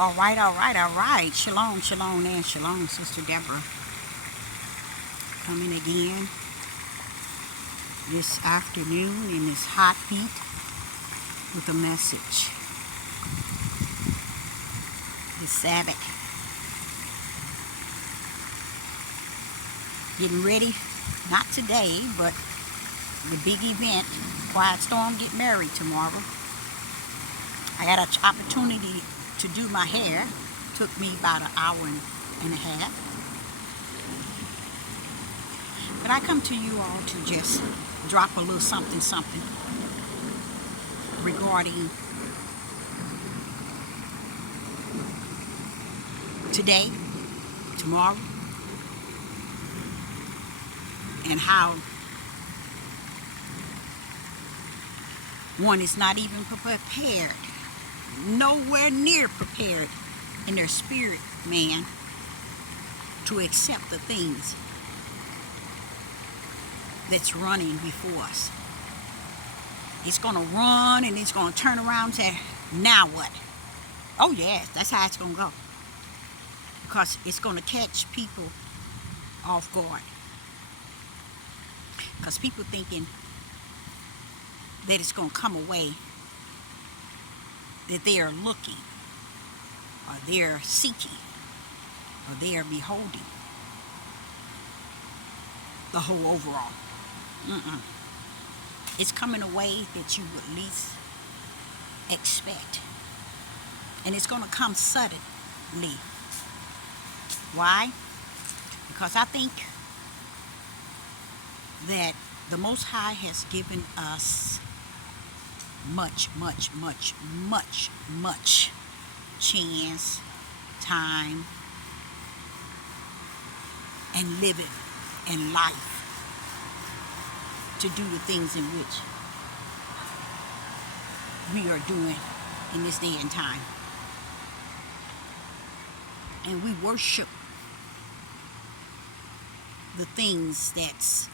All right, all right, all right. Shalom, shalom, and shalom, Sister Deborah. Coming again this afternoon in this hot heat with a message. It's Sabbath. Getting ready, not today, but the big event, Quiet Storm Get Married tomorrow. I had an opportunity to do my hair. Took me about an hour and a half. But I come to you all to just drop a little something regarding today, tomorrow, and how one is not even prepared, nowhere near prepared in their spirit, man, to accept the things that's running before us. It's going to run and it's going to turn around and say, now what? Oh yes, that's how it's going to go. Because it's going to catch people off guard. Because people thinking that it's going to come away, that they are looking, or they're seeking, or they are beholding the whole overall. It's coming away that you would least expect. And it's going to come suddenly. Why? Because I think that the Most High has given us much chance, time, and living and life to do the things in which we are doing in this day and time. And we worship the things that's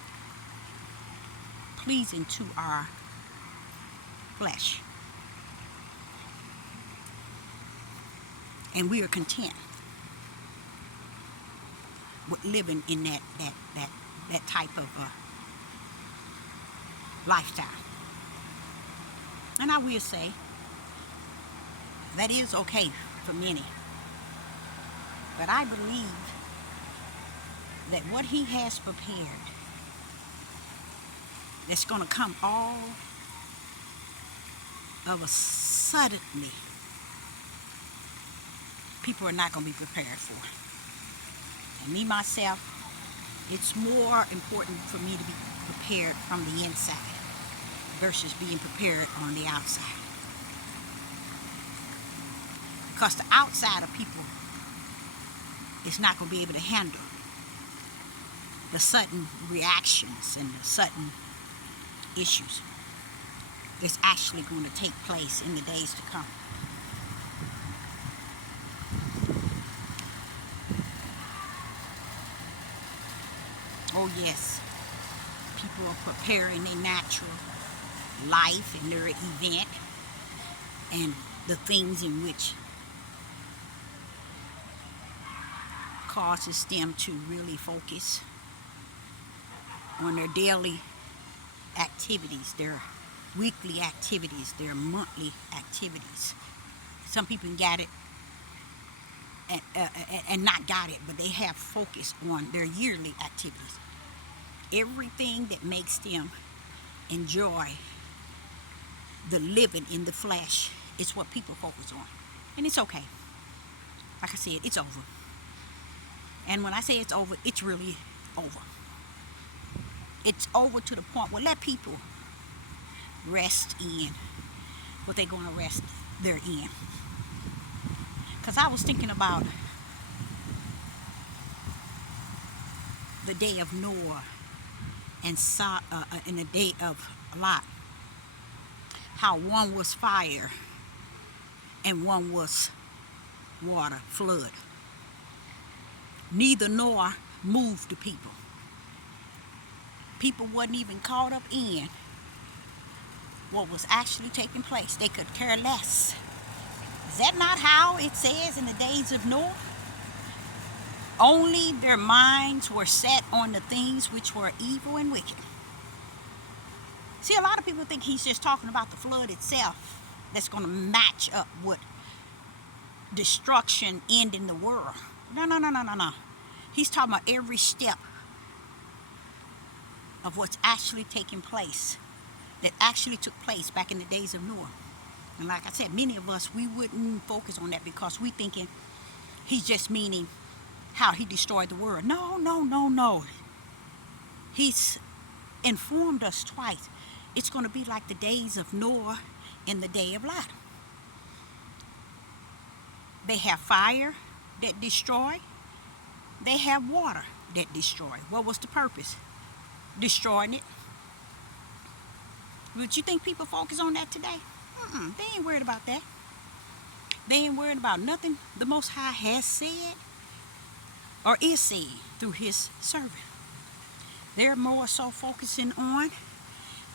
pleasing to our flesh. And we are content with living in that type of lifestyle. And I will say that is okay for many. But I believe that what He has prepared, that's going to come all of a suddenly, people are not going to be prepared for. And me, myself, it's more important for me to be prepared from the inside versus being prepared on the outside. Because the outside of people is not going to be able to handle the sudden reactions and the sudden issues that's actually going to take place in the days to come. Oh yes, people are preparing their natural life and their event and the things in which causes them to really focus on their daily activities, their weekly activities, their monthly activities. Some people got it and not got it, but they have focus on their yearly activities. Everything that makes them enjoy the living in the flesh is what people focus on. And it's okay. Like I said, it's over. And when I say it's over, it's really over. It's over to the point where let people rest in what they're going to rest there in. Because I was thinking about the day of Noah and the day of Lot. How one was fire and one was water, flood. Neither nor moved the people. People wasn't even caught up in what was actually taking place. They could care less. Is that not how it says in the days of Noah? Only their minds were set on the things which were evil and wicked. See, a lot of people think he's just talking about the flood itself that's going to match up with destruction ending the world. No, no, no, no, no, no. He's talking about every step of what's actually taking place, that actually took place back in the days of Noah. And like I said, many of us, we wouldn't focus on that because we thinking he's just meaning how he destroyed the world. No, no, no, no. He's informed us twice. It's going to be like the days of Noah and the day of Lot. They have fire that destroy. They have water that destroy. What was the purpose? Destroying it. Would you think people focus on that today? They ain't worried about that. They ain't worried about nothing the Most High has said or is saying through his servant. They're more so focusing on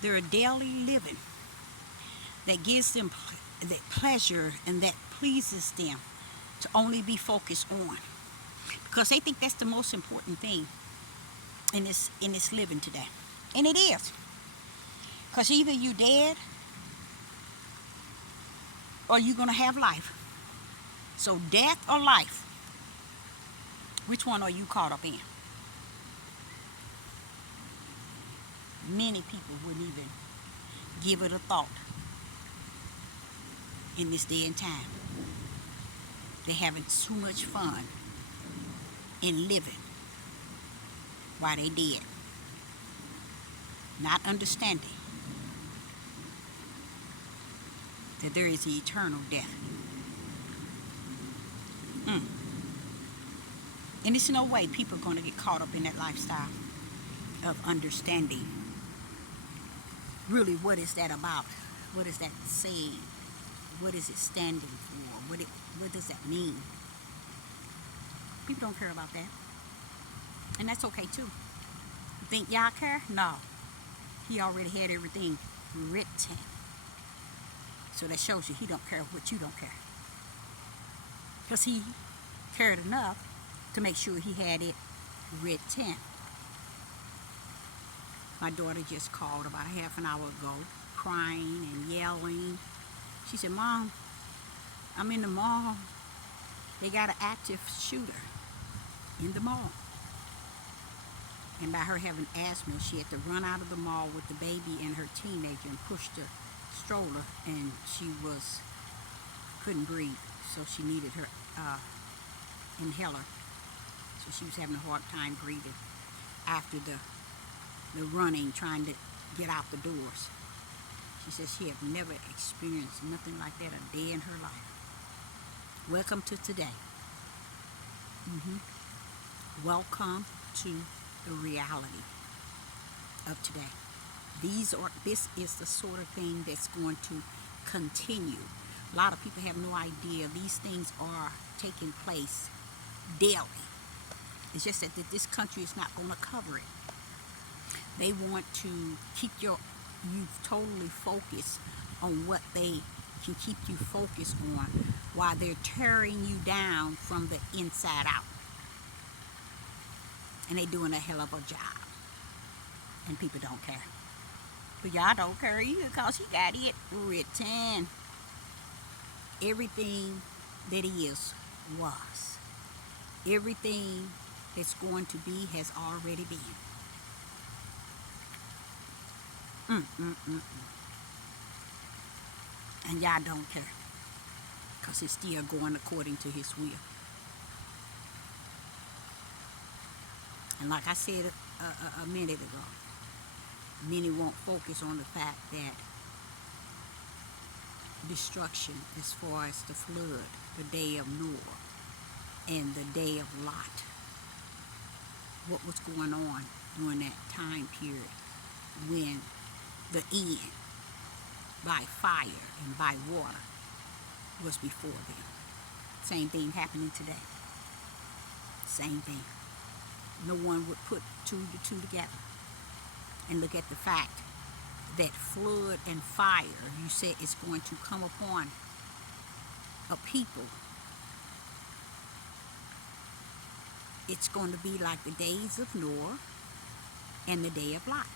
their daily living that gives them that pleasure and that pleases them to only be focused on, because they think that's the most important thing in this living today. And it is, because either you dead or you're going to have life. So death or life, which one are you caught up in? Many people wouldn't even give it a thought in this day and time. They're having too much fun in living while they dead, not understanding that there is an eternal death. And there's no way people are going to get caught up in that lifestyle of understanding really what is that about, what is that saying, what is it standing for, what does that mean. People don't care about that, and that's okay too. You think y'all care? No, he already had everything written, so that shows you he don't care what you don't care, because he cared enough to make sure he had it written. My daughter just called about a half an hour ago, crying and yelling. She said, "Mom, I'm in the mall. They got an active shooter in the mall." And by her having asthma, she had to run out of the mall with the baby and her teenager and push the stroller, and she couldn't breathe, so she needed her inhaler. So she was having a hard time breathing after the running, trying to get out the doors. She says she had never experienced nothing like that a day in her life. Welcome to today. Welcome to the reality of today. This is the sort of thing that's going to continue. A lot of people have no idea these things are taking place daily. It's just that this country is not going to cover it. They want to keep you totally focused on what they can keep you focused on, while they're tearing you down from the inside out. And they're doing a hell of a job. And people don't care. But y'all don't care either, because he got it written. Everything that is was. Everything that's going to be has already been. And y'all don't care, because it's still going according to his will. And like I said a minute ago, many won't focus on the fact that destruction, as far as the flood, the day of Noah, and the day of Lot, what was going on during that time period when the end by fire and by water was before them. Same thing happening today. Same thing. No one would put two to two together and look at the fact that flood and fire, you said, is going to come upon a people, it's going to be like the days of Noah and the day of Lot.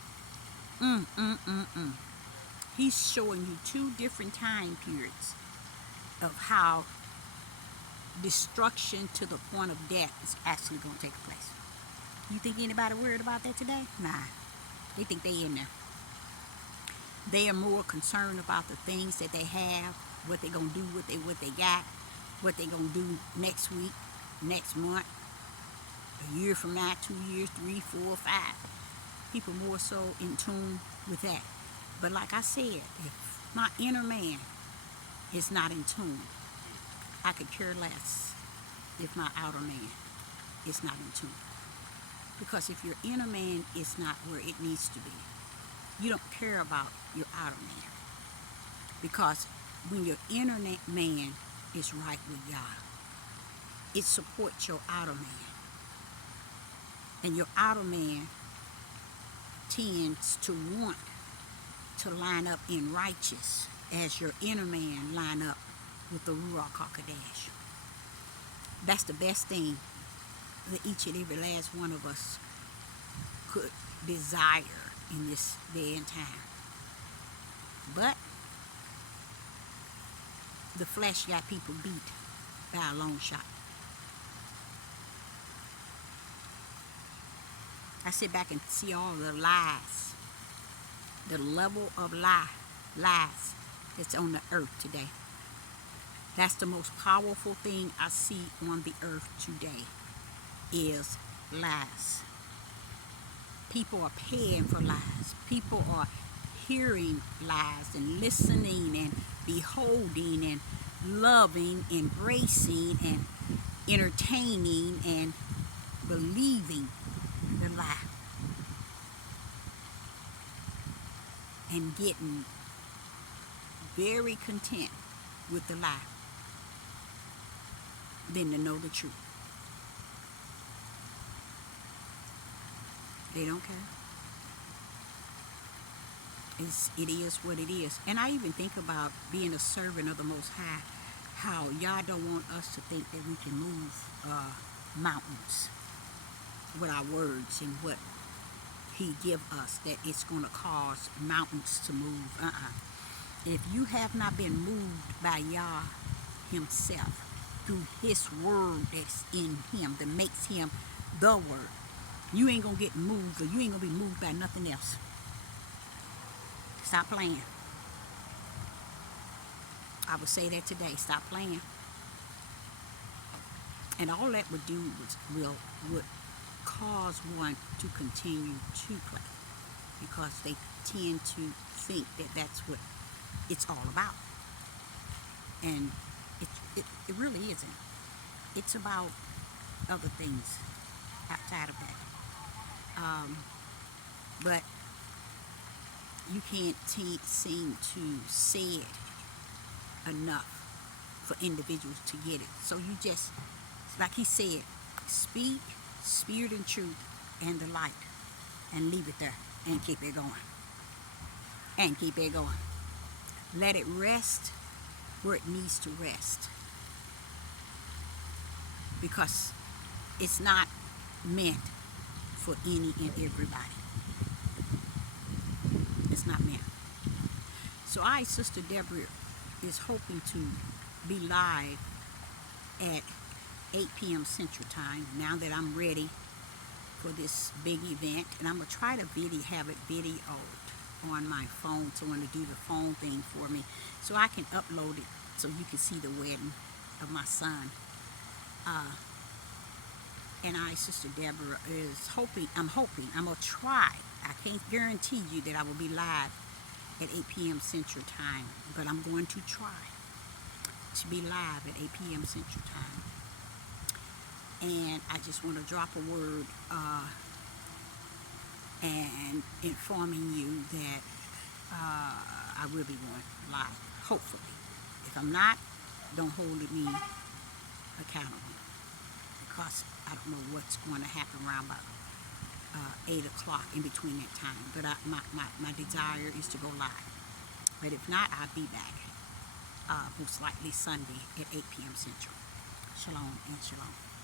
Mm, mm, mm, mm. He's showing you two different time periods of how destruction to the point of death is actually going to take place. You think anybody worried about that today? Nah. They think they in there. They are more concerned about the things that they have, what they're going to do, what they got, what they're going to do next week, next month, a year from now, 2 years, 3, 4, 5. People more so in tune with that. But like I said, if my inner man is not in tune, I could care less if my outer man is not in tune. Because if your inner man is not where it needs to be, you don't care about your outer man. Because when your inner man is right with God, it supports your outer man. And your outer man tends to want to line up in righteous as your inner man line up with the Ruach HaKodesh. That's the best thing that each and every last one of us could desire in this day and time. But the flesh got people beat by a long shot. I sit back and see all the lies, the level of lies that's on the earth today. That's the most powerful thing I see on the earth today is lies. People are paying for lies. People are hearing lies and listening and beholding and loving, embracing and entertaining and believing the lie. And getting very content with the lie than to know the truth. They don't care. It is what it is. And I even think about being a servant of the Most High, how y'all don't want us to think that we can move mountains with our words and what He give us, that it's going to cause mountains to move. If you have not been moved by Yah Himself through His word that's in Him, that makes Him the word, you ain't going to get moved, or you ain't going to be moved by nothing else. Stop playing. I would say that today. Stop playing. And all that would do would cause one to continue to play, because they tend to think that that's what it's all about. And it really isn't. It's about other things outside of that. But you can't seem to say it enough for individuals to get it. So you just, like he said, speak spirit and truth and the light, and leave it there and keep it going. And keep it going. Let it rest where it needs to rest. Because it's not meant for any and everybody. It's not meant. So Sister Deborah, is hoping to be live at 8 p.m. Central Time, now that I'm ready for this big event. And I'm going to try to have it videoed on my phone, so I'm going to do the phone thing for me, so I can upload it so you can see the wedding of my son. And Sister Deborah, I'm going to try. I can't guarantee you that I will be live at 8 p.m. Central Time, but I'm going to try to be live at 8 p.m. Central Time. And I just want to drop a word and informing you that I will be going live, hopefully. If I'm not, don't hold me accountable, because I don't know what's going to happen around about 8 o'clock in between that time. But my desire is to go live. But if not, I'll be back. most likely Sunday at 8 p.m. Central. Shalom and shalom.